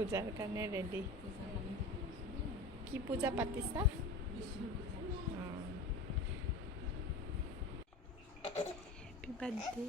পূজাৰ কাৰণে ৰেডি কি পূজা পাতিছা হ্যাপি বাৰ্থডে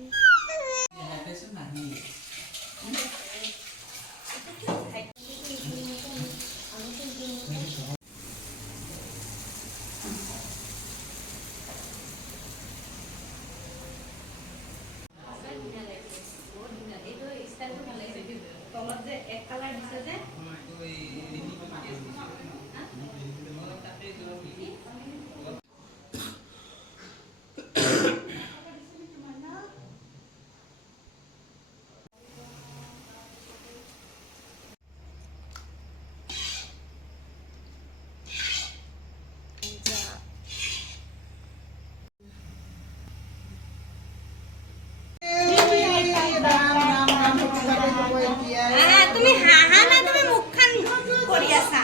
তুমি হাহা না তুমি মুখখান কৰি আছা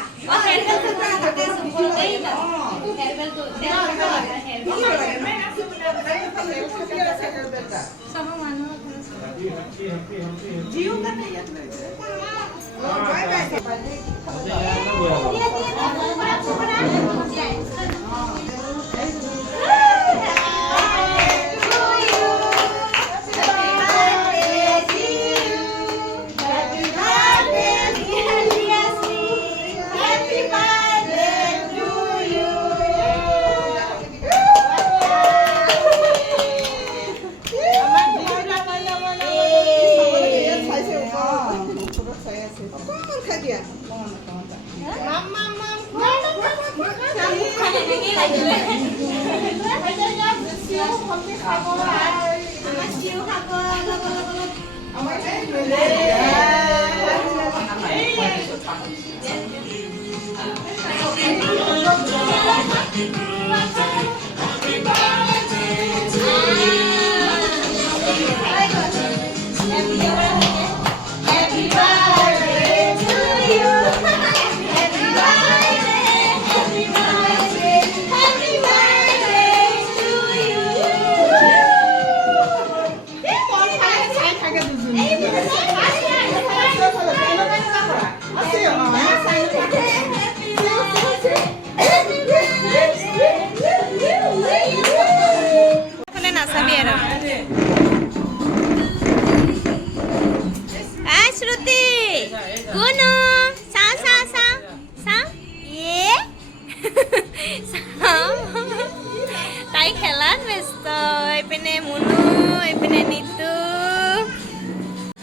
তাই খেলাত ব্যস্ত এইপিনে মুনু এইপিনে নিতু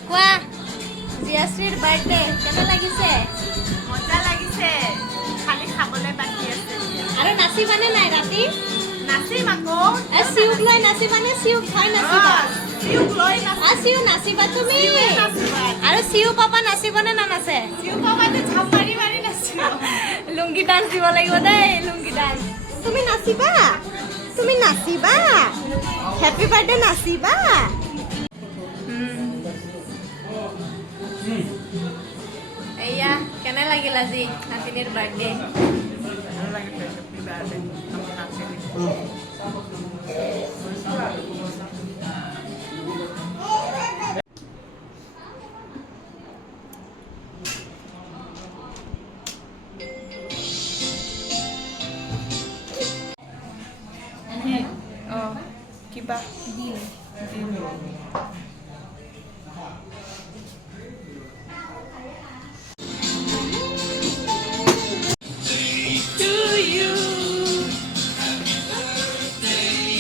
কোৱা জিয়াশ্ৰীৰ বাৰ্থডে কেনে লাগিছে মজা লাগিছে খালি খাবলৈ বাকি আছে আৰু নাচিবানে নাই ৰাতি নাচিম আকৌ চিউক লৈ নাচিবানে চিউক হয় নাচিবা চিউক লৈ চিউ নাচিবা তুমি আৰু চিউ পাপা নাচিবনে নানাচে চিউ পাপাতে ঝাপ মাৰি মাৰি নাচিব লুংগি ডান্স দিব লাগিব দেই লুংগি ডান্স তুমি নাচিবা হেপী বাৰ্থডে নাচিবা এয়া কেনে লাগিল আজি নাতিনীৰ বাৰ্থডে কিবা